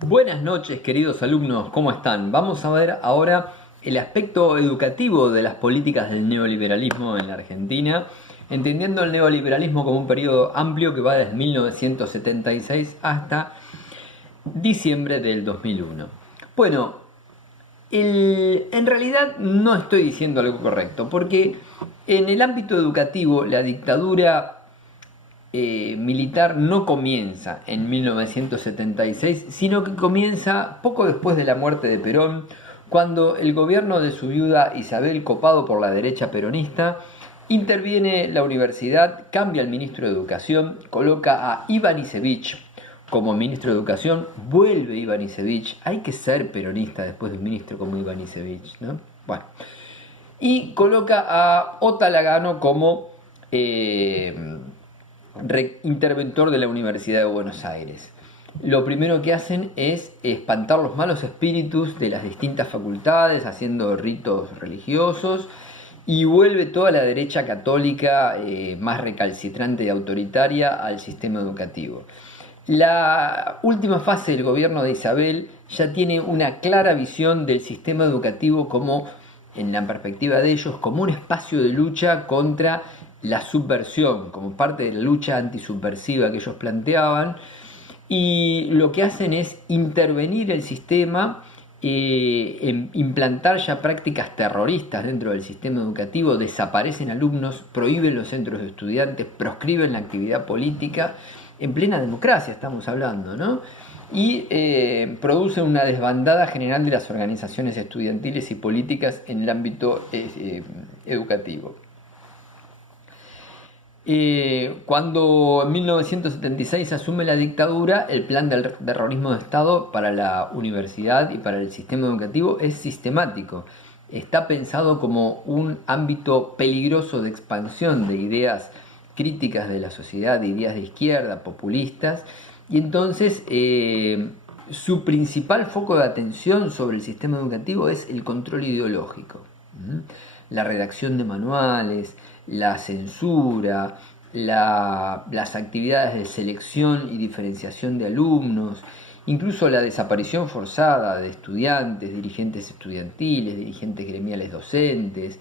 Buenas noches, queridos alumnos, ¿cómo están? Vamos a ver ahora el aspecto educativo de las políticas del neoliberalismo en la Argentina, entendiendo el neoliberalismo como un periodo amplio que va desde 1976 hasta diciembre del 2001. Bueno, en realidad no estoy diciendo algo correcto, porque en el ámbito educativo la dictadura militar no comienza en 1976, sino que comienza poco después de la muerte de Perón, cuando el gobierno de su viuda Isabel, copado por la derecha peronista, interviene la universidad, cambia al ministro de Educación, coloca a Ivanišević como ministro de Educación, vuelve Ivanišević, hay que ser peronista después de un ministro como Ivanišević, ¿no? Bueno, y coloca a Ota Lagano como interventor de la Universidad de Buenos Aires. Lo primero que hacen es espantar los malos espíritus de las distintas facultades, haciendo ritos religiosos, y vuelve toda la derecha católica más recalcitrante y autoritaria al sistema educativo. La última fase del gobierno de Isabel ya tiene una clara visión del sistema educativo como, en la perspectiva de ellos, como un espacio de lucha contra la subversión, como parte de la lucha antisubversiva que ellos planteaban, y lo que hacen es intervenir el sistema, implantar ya prácticas terroristas dentro del sistema educativo, desaparecen alumnos, prohíben los centros de estudiantes, proscriben la actividad política, en plena democracia estamos hablando, ¿no? Y producen una desbandada general de las organizaciones estudiantiles y políticas en el ámbito educativo. Cuando en 1976 asume la dictadura, el plan del terrorismo de Estado para la universidad y para el sistema educativo es sistemático. Está pensado como un ámbito peligroso de expansión de ideas críticas de la sociedad, de ideas de izquierda, populistas, y entonces su principal foco de atención sobre el sistema educativo es el control ideológico, la redacción de manuales, la censura, las actividades de selección y diferenciación de alumnos, incluso la desaparición forzada de estudiantes, dirigentes estudiantiles, dirigentes gremiales docentes,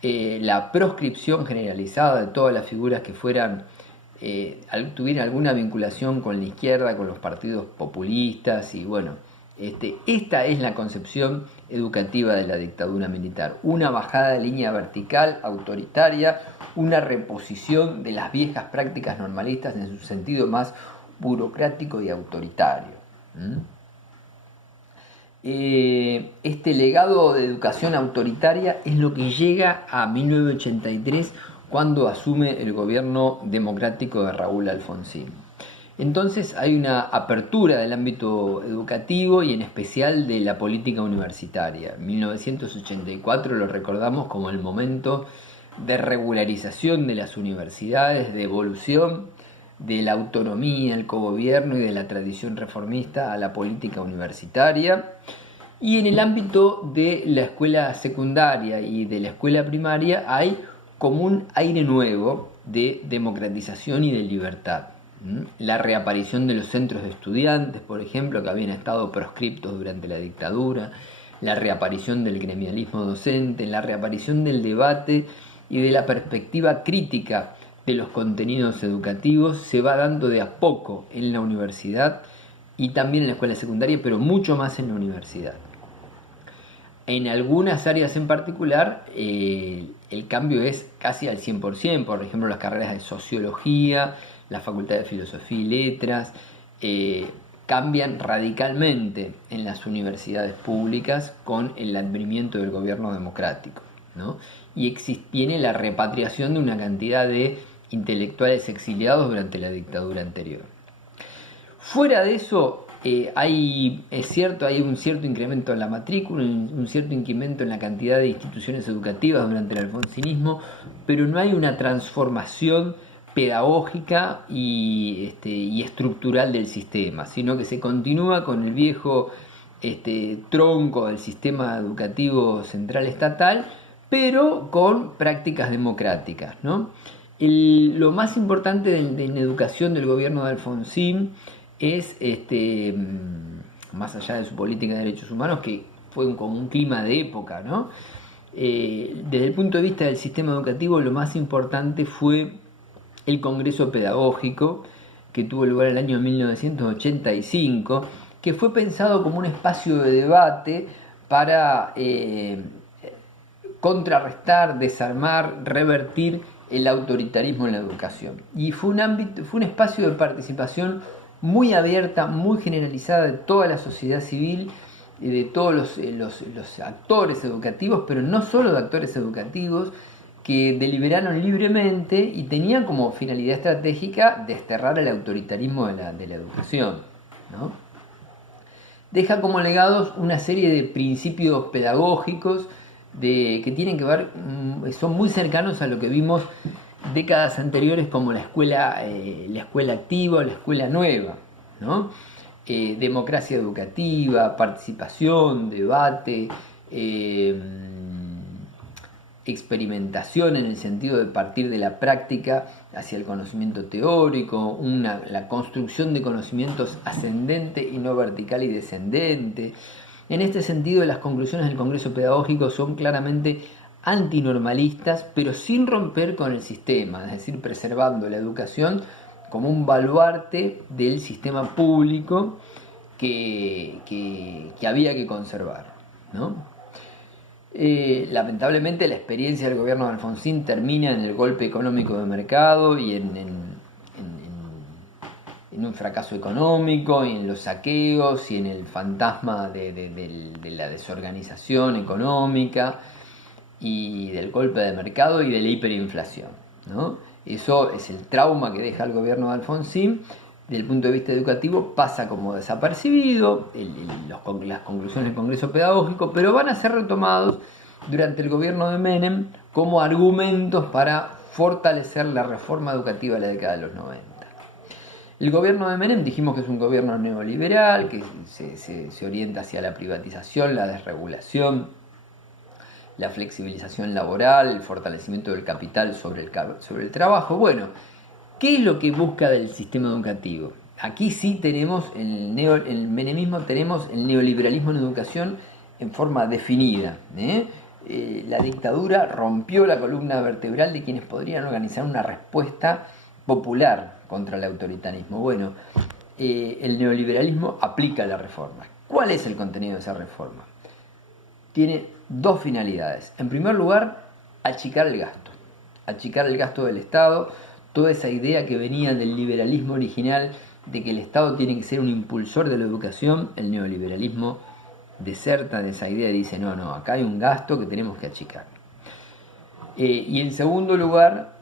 la proscripción generalizada de todas las figuras que tuvieran alguna vinculación con la izquierda, con los partidos populistas, y bueno, esta es la concepción educativa de la dictadura militar, una bajada de línea vertical, autoritaria, una reposición de las viejas prácticas normalistas en su sentido más burocrático y autoritario. Este legado de educación autoritaria es lo que llega a 1983, cuando asume el gobierno democrático de Raúl Alfonsín. Entonces hay una apertura del ámbito educativo y en especial de la política universitaria. 1984 lo recordamos como el momento de regularización de las universidades, de evolución de la autonomía, el cogobierno y de la tradición reformista a la política universitaria. Y en el ámbito de la escuela secundaria y de la escuela primaria hay como un aire nuevo de democratización y de libertad. La reaparición de los centros de estudiantes, por ejemplo, que habían estado proscriptos durante la dictadura, la reaparición del gremialismo docente, la reaparición del debate y de la perspectiva crítica de los contenidos educativos se va dando de a poco en la universidad y también en la escuela secundaria, pero mucho más en la universidad. En algunas áreas en particular el cambio es casi al 100%, por ejemplo las carreras de sociología, la facultad de filosofía y letras, cambian radicalmente en las universidades públicas con el advenimiento del gobierno democrático, ¿no? Y tiene la repatriación de una cantidad de intelectuales exiliados durante la dictadura anterior. Fuera de eso, hay un cierto incremento en la matrícula, un cierto incremento en la cantidad de instituciones educativas durante el alfonsinismo, pero no hay una transformación pedagógica y estructural del sistema, sino que se continúa con el viejo tronco del sistema educativo central estatal, pero con prácticas democráticas, ¿no? Lo más importante en educación del gobierno de Alfonsín es más allá de su política de derechos humanos, que fue como un clima de época, ¿no? Desde el punto de vista del sistema educativo, lo más importante fue el Congreso Pedagógico, que tuvo lugar en el año 1985, que fue pensado como un espacio de debate para contrarrestar, desarmar, revertir el autoritarismo en la educación. Y fue un espacio de participación muy abierta, muy generalizada de toda la sociedad civil, de todos los actores educativos, pero no solo de actores educativos, que deliberaron libremente y tenían como finalidad estratégica desterrar el autoritarismo de la educación, ¿no? Deja como legados una serie de principios pedagógicos que tienen que ver, son muy cercanos a lo que vimos décadas anteriores como la escuela activa o la escuela nueva, ¿no? Democracia educativa, participación, debate, experimentación en el sentido de partir de la práctica hacia el conocimiento teórico, la construcción de conocimientos ascendente y no vertical y descendente. En este sentido, las conclusiones del Congreso Pedagógico son claramente antinormalistas, pero sin romper con el sistema, es decir, preservando la educación como un baluarte del sistema público que había que conservar, ¿no? Lamentablemente la experiencia del gobierno de Alfonsín termina en el golpe económico de mercado y en un fracaso económico, y en los saqueos y en el fantasma de la desorganización económica y del golpe de mercado y de la hiperinflación, ¿no? Eso es el trauma que deja el gobierno de Alfonsín. Desde el punto de vista educativo pasa como desapercibido las conclusiones del Congreso Pedagógico, pero van a ser retomados durante el gobierno de Menem como argumentos para fortalecer la reforma educativa de la década de los 90. El gobierno de Menem dijimos que es un gobierno neoliberal, que se orienta hacia la privatización, la desregulación, la flexibilización laboral, el fortalecimiento del capital sobre el trabajo. Bueno, ¿qué es lo que busca del sistema educativo? Aquí sí tenemos en el menemismo, tenemos el neoliberalismo en educación en forma definida. La dictadura rompió la columna vertebral de quienes podrían organizar una respuesta popular contra el autoritarismo. Bueno, el neoliberalismo aplica la reforma. ¿Cuál es el contenido de esa reforma? Tiene dos finalidades. En primer lugar, achicar el gasto del Estado. Toda esa idea que venía del liberalismo original de que el Estado tiene que ser un impulsor de la educación, el neoliberalismo deserta de esa idea y dice no, acá hay un gasto que tenemos que achicar. Y en segundo lugar,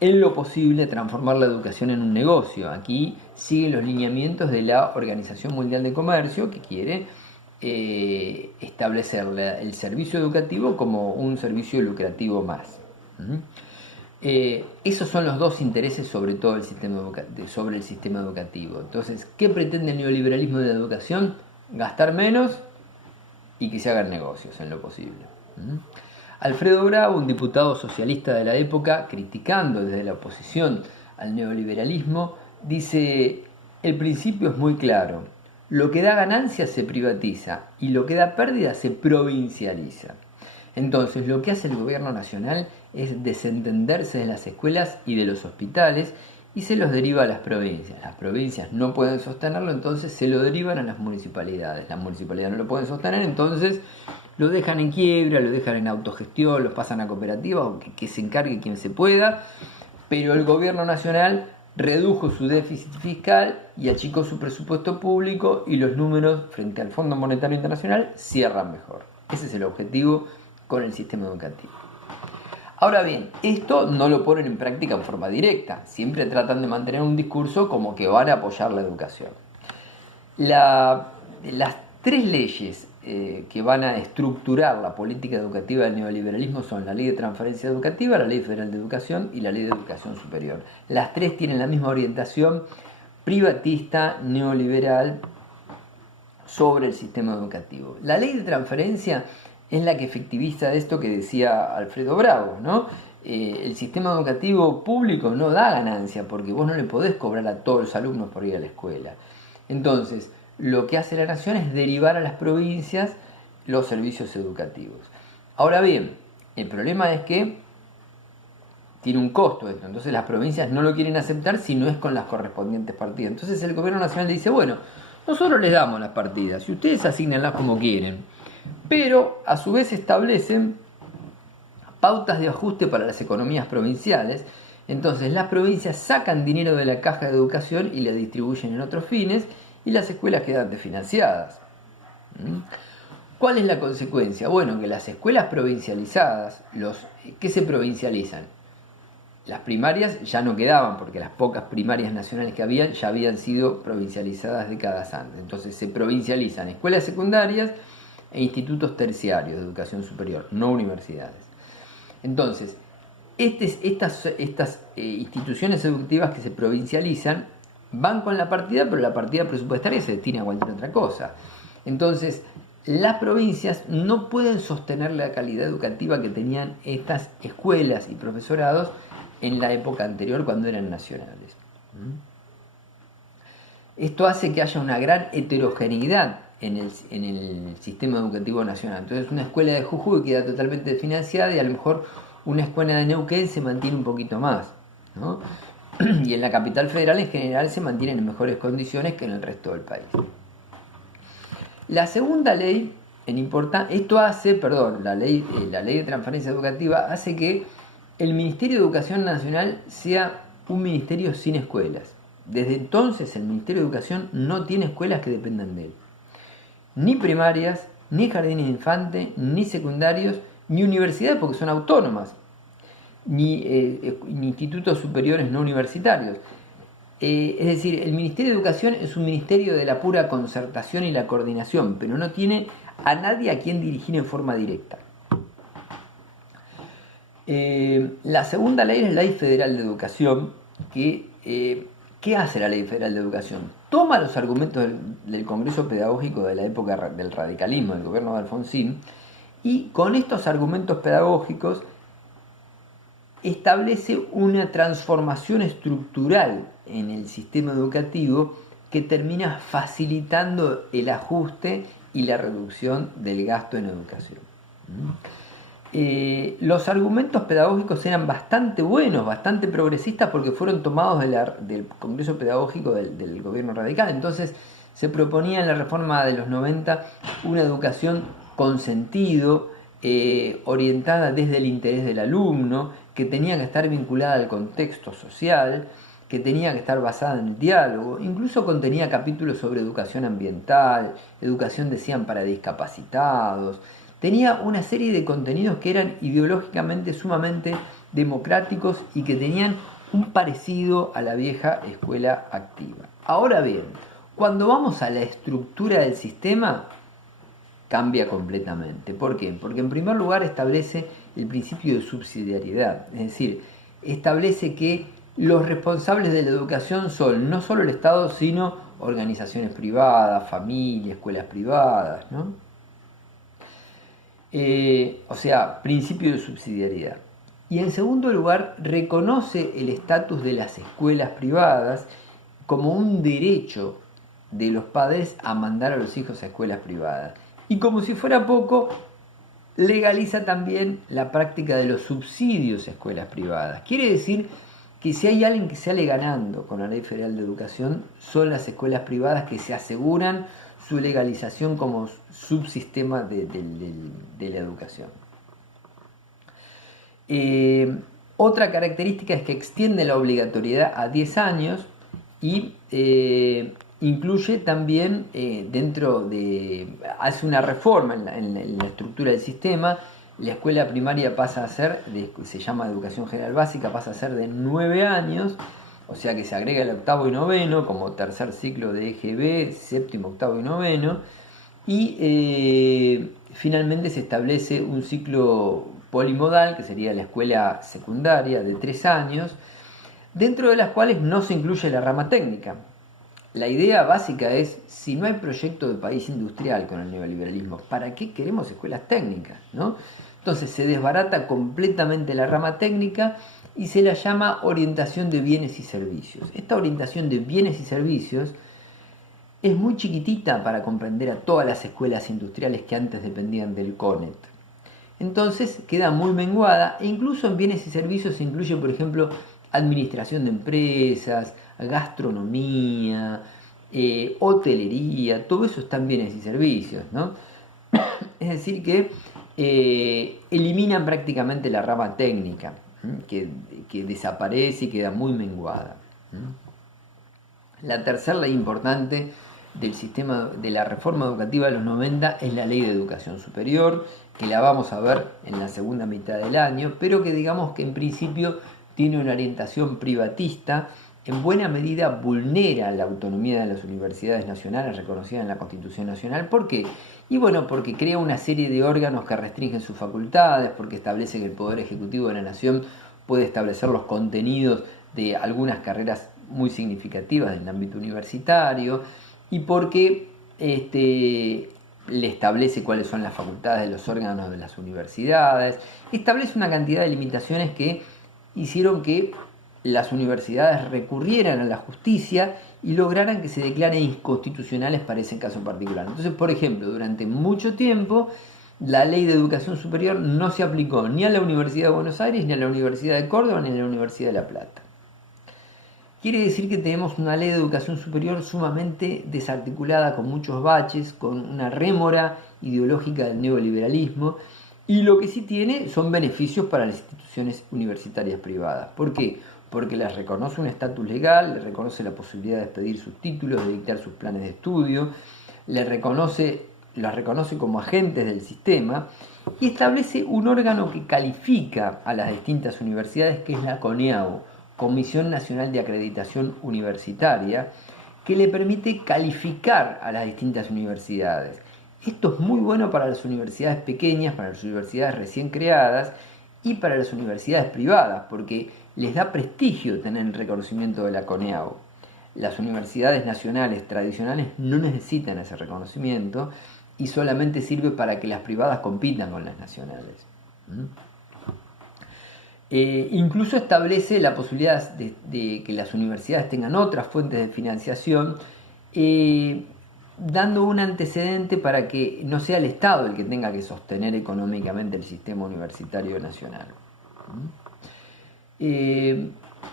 en lo posible transformar la educación en un negocio. Aquí siguen los lineamientos de la Organización Mundial de Comercio, que quiere establecer el servicio educativo como un servicio lucrativo más. Esos son los dos intereses sobre todo sobre el sistema educativo. Entonces, ¿qué pretende el neoliberalismo de la educación? Gastar menos y que se hagan negocios en lo posible. Alfredo Bravo, un diputado socialista de la época, criticando desde la oposición al neoliberalismo, dice: el principio es muy claro, lo que da ganancia se privatiza y lo que da pérdida se provincializa. Entonces, lo que hace el gobierno nacional es desentenderse de las escuelas y de los hospitales y se los deriva a las provincias. Las provincias no pueden sostenerlo, entonces se lo derivan a las municipalidades. Las municipalidades no lo pueden sostener, entonces lo dejan en quiebra, lo dejan en autogestión, lo pasan a cooperativas, o que se encargue quien se pueda, pero el gobierno nacional redujo su déficit fiscal y achicó su presupuesto público y los números frente al Fondo Monetario Internacional cierran mejor. Ese es el objetivo con el sistema educativo. Ahora bien, esto no lo ponen en práctica en forma directa, siempre tratan de mantener un discurso como que van a apoyar la educación. Las tres leyes que van a estructurar la política educativa del neoliberalismo son la Ley de Transferencia Educativa, la Ley Federal de Educación y la Ley de Educación Superior. Las tres tienen la misma orientación privatista, neoliberal, sobre el sistema educativo. La Ley de Transferencia es la que efectiviza esto que decía Alfredo Bravo, ¿no? El sistema educativo público no da ganancia porque vos no le podés cobrar a todos los alumnos por ir a la escuela. Entonces, lo que hace la nación es derivar a las provincias los servicios educativos. Ahora bien, el problema es que tiene un costo esto, entonces las provincias no lo quieren aceptar si no es con las correspondientes partidas. Entonces el gobierno nacional dice, bueno, nosotros les damos las partidas y ustedes asignanlas como quieren, pero a su vez establecen pautas de ajuste para las economías provinciales. Entonces las provincias sacan dinero de la caja de educación y le distribuyen en otros fines y las escuelas quedan desfinanciadas. ¿Cuál es la consecuencia? Bueno, que las escuelas provincializadas, ¿qué se provincializan? Las primarias ya no quedaban porque las pocas primarias nacionales que habían ya habían sido provincializadas décadas antes. Entonces se provincializan escuelas secundarias e institutos terciarios de educación superior, no universidades. Entonces, estas instituciones educativas que se provincializan van con la partida, pero la partida presupuestaria se destina a cualquier otra cosa. Entonces, las provincias no pueden sostener la calidad educativa que tenían estas escuelas y profesorados en la época anterior cuando eran nacionales. Esto hace que haya una gran heterogeneidad en el sistema educativo nacional. Entonces una escuela de Jujuy queda totalmente desfinanciada y a lo mejor una escuela de Neuquén se mantiene un poquito más, ¿no? Y en la capital federal en general se mantienen en mejores condiciones que en el resto del país. La segunda ley, la ley de transferencia educativa hace que el Ministerio de Educación Nacional sea un ministerio sin escuelas. Desde entonces el Ministerio de Educación no tiene escuelas que dependan de él. Ni primarias, ni jardines de infante, ni secundarios, ni universidades porque son autónomas, ni institutos superiores no universitarios. Es decir, el Ministerio de Educación es un ministerio de la pura concertación y la coordinación, pero no tiene a nadie a quien dirigir en forma directa. La segunda ley es la Ley Federal de Educación, ¿qué hace la Ley Federal de Educación? Toma los argumentos del Congreso Pedagógico de la época del radicalismo, del gobierno de Alfonsín, y con estos argumentos pedagógicos establece una transformación estructural en el sistema educativo que termina facilitando el ajuste y la reducción del gasto en educación. Los argumentos pedagógicos eran bastante buenos, bastante progresistas porque fueron tomados del Congreso Pedagógico del gobierno radical. Entonces se proponía en la reforma de los 90 una educación con sentido, orientada desde el interés del alumno, que tenía que estar vinculada al contexto social, que tenía que estar basada en el diálogo, incluso contenía capítulos sobre educación ambiental, educación, decían, para discapacitados. Tenía una serie de contenidos que eran ideológicamente sumamente democráticos y que tenían un parecido a la vieja escuela activa. Ahora bien, cuando vamos a la estructura del sistema, cambia completamente. ¿Por qué? Porque en primer lugar establece el principio de subsidiariedad, es decir, establece que los responsables de la educación son no solo el Estado, sino organizaciones privadas, familias, escuelas privadas, ¿no? O sea, principio de subsidiariedad. Y en segundo lugar, reconoce el estatus de las escuelas privadas como un derecho de los padres a mandar a los hijos a escuelas privadas. Y como si fuera poco, legaliza también la práctica de los subsidios a escuelas privadas. Quiere decir que si hay alguien que sale ganando con la Ley Federal de Educación, son las escuelas privadas que se aseguran su legalización como subsistema de la educación. Otra característica es que extiende la obligatoriedad a 10 años y incluye también hace una reforma en la estructura del sistema. La escuela primaria pasa a ser, se llama Educación General Básica, pasa a ser de 9 años, o sea que se agrega el octavo y noveno como tercer ciclo de EGB, séptimo, octavo y noveno, y finalmente se establece un ciclo polimodal, que sería la escuela secundaria de 3 años, dentro de las cuales no se incluye la rama técnica. La idea básica es, si no hay proyecto de país industrial con el neoliberalismo, ¿para qué queremos escuelas técnicas, ¿no? Entonces se desbarata completamente la rama técnica y se la llama orientación de bienes y servicios. Esta orientación de bienes y servicios es muy chiquitita para comprender a todas las escuelas industriales que antes dependían del CONET. Entonces queda muy menguada e incluso en bienes y servicios se incluye, por ejemplo, administración de empresas, gastronomía, hotelería, todo eso está en bienes y servicios, ¿no? Es decir que eliminan prácticamente la rama técnica, que desaparece y queda muy menguada. La tercera ley importante del sistema de la reforma educativa de los 90 es la Ley de Educación Superior, que la vamos a ver en la segunda mitad del año, pero que digamos que en principio tiene una orientación privatista, en buena medida vulnera la autonomía de las universidades nacionales reconocidas en la Constitución Nacional. ¿Por qué? Y bueno, porque crea una serie de órganos que restringen sus facultades, porque establece que el Poder Ejecutivo de la Nación puede establecer los contenidos de algunas carreras muy significativas del ámbito universitario, y porque le establece cuáles son las facultades de los órganos de las universidades, establece una cantidad de limitaciones que hicieron que las universidades recurrieran a la justicia y lograran que se declaren inconstitucionales para ese caso particular. Entonces, por ejemplo, durante mucho tiempo la Ley de Educación Superior no se aplicó ni a la Universidad de Buenos Aires, ni a la Universidad de Córdoba, ni a la Universidad de La Plata. Quiere decir que tenemos una ley de educación superior sumamente desarticulada, con muchos baches, con una rémora ideológica del neoliberalismo, y lo que sí tiene son beneficios para las instituciones universitarias privadas. ¿Por qué? Porque les reconoce un estatus legal, les reconoce la posibilidad de expedir sus títulos, de dictar sus planes de estudio, las reconoce como agentes del sistema y establece un órgano que califica a las distintas universidades, que es la CONEAU, Comisión Nacional de Acreditación Universitaria, que le permite calificar a las distintas universidades. Esto es muy bueno para las universidades pequeñas, para las universidades recién creadas y para las universidades privadas, porque les da prestigio tener el reconocimiento de la CONEAU. Las universidades nacionales tradicionales no necesitan ese reconocimiento y solamente sirve para que las privadas compitan con las nacionales. Incluso establece la posibilidad de que las universidades tengan otras fuentes de financiación, dando un antecedente para que no sea el Estado el que tenga que sostener económicamente el sistema universitario nacional.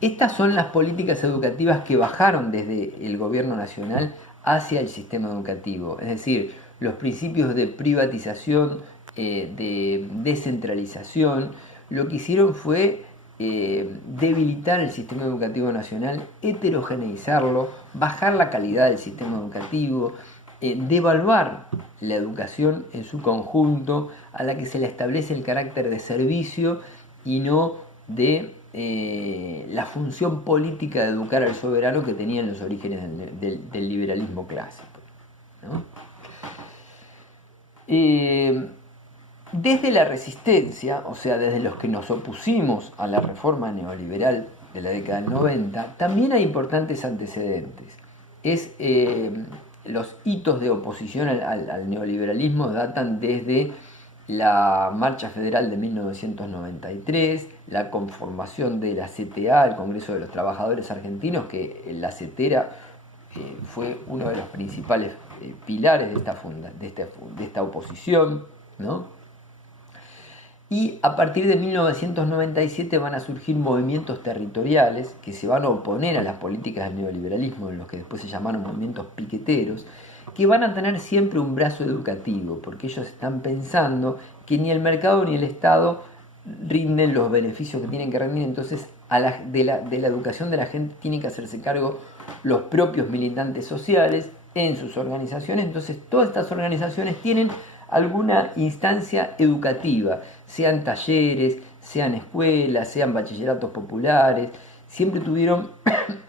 Estas son las políticas educativas que bajaron desde el gobierno nacional hacia el sistema educativo, es decir, los principios de privatización, de descentralización. Lo que hicieron fue debilitar el sistema educativo nacional, heterogeneizarlo, bajar la calidad del sistema educativo, devaluar la educación en su conjunto, a la que se le establece el carácter de servicio y no de la función política de educar al soberano que tenían los orígenes del liberalismo clásico, ¿no? Desde la resistencia, o sea, desde los que nos opusimos a la reforma neoliberal de la década del 90, también hay importantes antecedentes. Los hitos de oposición al neoliberalismo datan desde la Marcha Federal de 1993, la conformación de la CTA, el Congreso de los Trabajadores Argentinos, que la CETERA fue uno de los principales pilares de esta oposición, ¿no? Y a partir de 1997 van a surgir movimientos territoriales que se van a oponer a las políticas del neoliberalismo, en los que después se llamaron movimientos piqueteros, que van a tener siempre un brazo educativo, porque ellos están pensando que ni el mercado ni el Estado rinden los beneficios que tienen que rendir, entonces de la educación de la gente tienen que hacerse cargo los propios militantes sociales en sus organizaciones. Entonces todas estas organizaciones tienen alguna instancia educativa, sean talleres, sean escuelas, sean bachilleratos populares, siempre tuvieron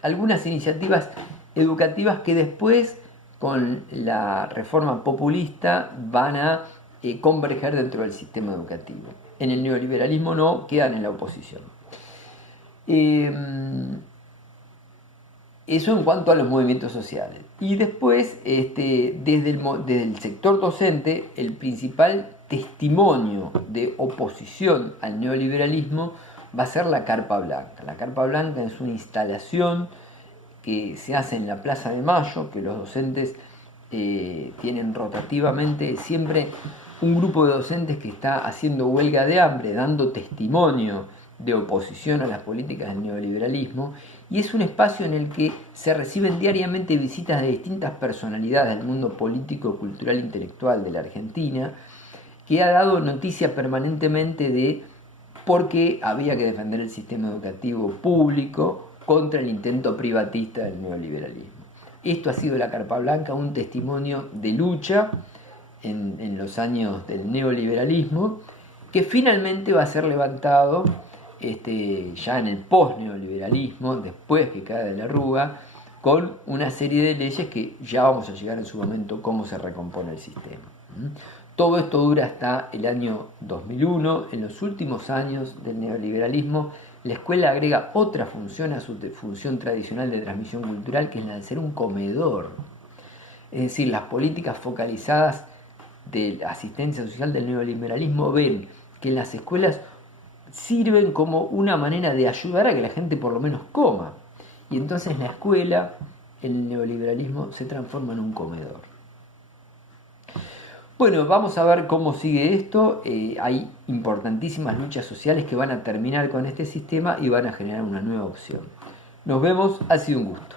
algunas iniciativas educativas que después, con la reforma populista, van a converger dentro del sistema educativo. En el neoliberalismo no, quedan en la oposición. Eso en cuanto a los movimientos sociales. Y después, desde el sector docente, el principal testimonio de oposición al neoliberalismo va a ser la Carpa Blanca. La Carpa Blanca es una instalación que se hace en la Plaza de Mayo, que los docentes tienen rotativamente siempre un grupo de docentes que está haciendo huelga de hambre, dando testimonio de oposición a las políticas del neoliberalismo, y es un espacio en el que se reciben diariamente visitas de distintas personalidades del mundo político, cultural e intelectual de la Argentina, que ha dado noticia permanentemente de por qué había que defender el sistema educativo público contra el intento privatista del neoliberalismo. Esto ha sido la Carpa Blanca, un testimonio de lucha en los años del neoliberalismo, que finalmente va a ser levantado ya en el post-neoliberalismo, después que cae de la Rúa, con una serie de leyes que ya vamos a llegar en su momento cómo se recompone el sistema. Todo esto dura hasta el año 2001. En los últimos años del neoliberalismo, la escuela agrega otra función a su función tradicional de transmisión cultural, que es la de ser un comedor. Es decir, las políticas focalizadas de asistencia social del neoliberalismo ven que las escuelas sirven como una manera de ayudar a que la gente por lo menos coma. Y entonces la escuela, el neoliberalismo, se transforma en un comedor. Bueno, vamos a ver cómo sigue esto. Hay importantísimas luchas sociales que van a terminar con este sistema y van a generar una nueva opción. Nos vemos, ha sido un gusto.